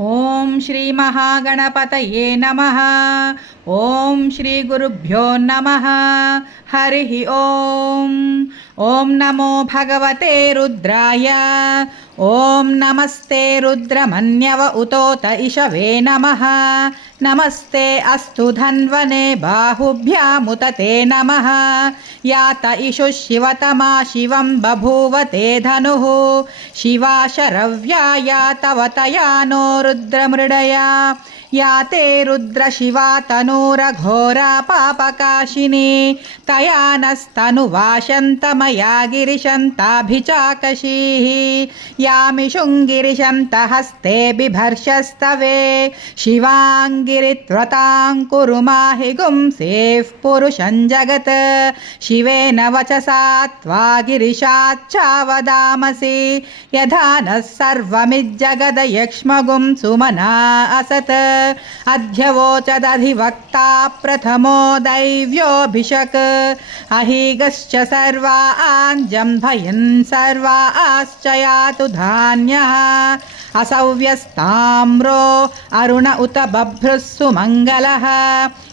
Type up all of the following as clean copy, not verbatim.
ఓం శ్రీ మహాగణపతయే నమః. ఓం శ్రీ గురుభ్యో నమః. హరి ఓం. ఓం నమో భగవతే రుద్రాయ. ఓం నమస్తే రుద్రమన్యవ ఉతోత ఇషవే నమః. నమస్తే అస్తు ధన్వనే బాహుభ్యాముతతే నమః. యాత ఇషు శివతమా శివం బభూవతే ధనుః. శివా శరవ్యా యాతవతయా నో రుద్రమృడయా. యాతే రుద్రశివా తనూరఘోరా పాపకాశిని. తయా నస్తనువాశంతమయా గిరిశంతాభిచాకశీః. యామిషుంగిరిశంత హస్తే బిభర్షస్తవే. శివాంగిరిత్వతాం కురు మాహి గుంసేః పురుషం జగత్. శివేన వచసా త్వా గిరిశాచ్చావదామసి. యథా నః సర్వమిజ్జగదయక్ష్మగుం సుమనా అసత్. అధ్యవోచదధివక్తా ప్రథమో దైవ్యోభిషక్. అహీగశ్చ సర్వా ఆంజంభయన్ సర్వా ఆశ్చ యాతు ధాన్యః. అసవ్యస్తామ్రో అరుణ ఉత బభ్రుః సుమంగళః.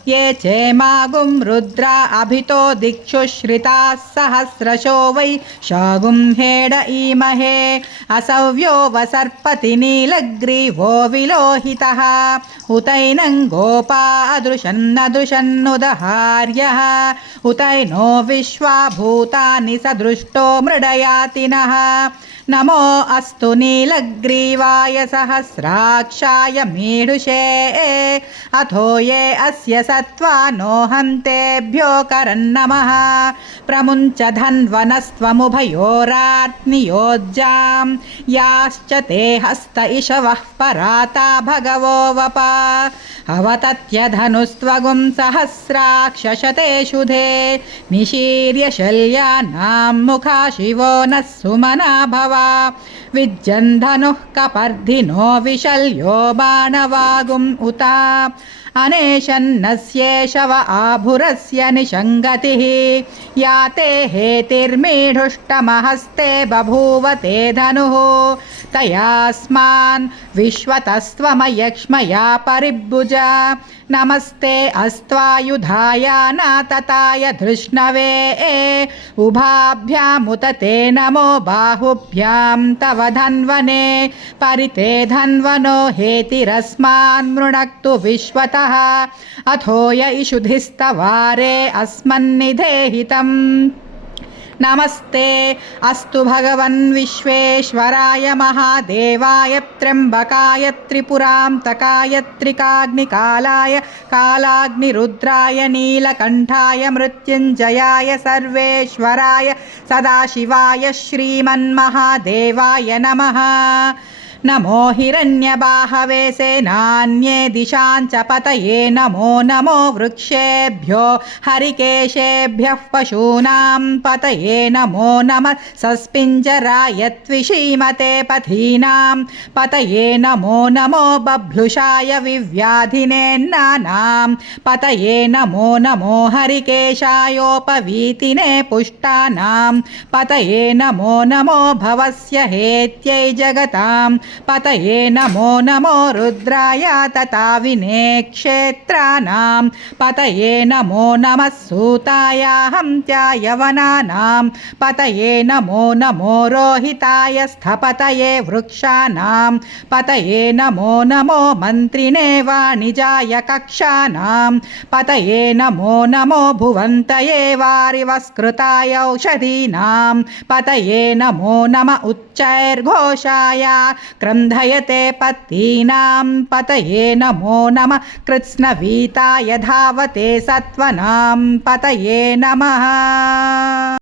ये चेमागुं रुद्रा अभितो दिक्षुश्रिताः सहस्रशो वै शागुं हेड ईमहे. असव्यो वसर्पति नीलग्रीवो विलोहितः. उतैनं गोपा अदृशन्नदृशन्नुदहार्यः. उतैनो विश्वा भूतानि सदृष्टो मृडयातिनः. नमो अस्तु नीलग्रीवाय सहस्राक्षाय मीढुषे. अथो ये अस्य सत्त्वानो हन्तेभ्यो करन्नमः. प्रमुञ्च धन्वनस्त्वमुभयोरात्नियोज्जां. याश्च ते हस्त इषवः पराता भगवो वपा. अवतत्यधनुस्त्वगुं सहस्राक्षशते शुधे. निशीर्य शल्यानां मुखा शिवो नः सुमना भव. विज्जन्धनुः कपर्धिनो विशल्यो बाणवागुम् उता. अनेशन्नस्येषव आभुरस्य निषङ्गतिः. याते हेतिर्मीढुष्टमहस्ते बभूवते धनुः. तयास्मान् विश्वतस्त्वमयक्ष्मया परिभुजा. नमस्ते अस्त्वायुधाय नातताय धृष्णवे. उभाभ्यामुतते नमो बाहुभ्यां तव धन्वने. परिते धन्वनो हेतिरस्मान् मृणक्तु विश्वतः. अथो य इषुधिस्तवारे अस्मन्निधेहितम्. नमस्ते अस्तु भगवन् विश्वेश्वराय महादेवाय त्र्यम्बकाय त्रिपुरान्तकाय त्रिकाग्निकालाय कालाग्निरुद्राय नीलकण्ठाय मृत्युञ्जयाय सर्वेश्वराय सदाशिवाय श्रीमन्महादेवाय नमः. नमो हिरण्यबाहवे सेनान्ये दिशाञ्च पतये. नमो नमो वृक्षेभ्यो हरिकेशेभ्यः पशूनां पतये. नमो नमः सस्पिञ्जराय त्विषीमते पथीनां पतये. नमो नमो बभ्लुषाय विव्याधिनेन्नानां पतये. नमो नमो हरिकेशायोपवीतिने पुष्टानां पतये. नमो नमो भवस्य हेत्यै जगतां पतये. नमो नमो रुद्राय तथा विने क्षेत्राणां पतये. नमो नमः सूताय हन्त्याय वनानां पतये. नमो नमो रोहिताय स्थपतये वृक्षाणां पतये. नमो नमो मन्त्रिणे वाणिजाय कक्षाणां पतये. नमो नमो भुवन्तये वारिवस्कृताय औषधीनां पतये. नमो नम उच्चैर्घोषाय क्रन्धयते पत्तीनां पतये. नमो नमः कृत्स्नवीताय धावते सत्त्वनां पतये नमः.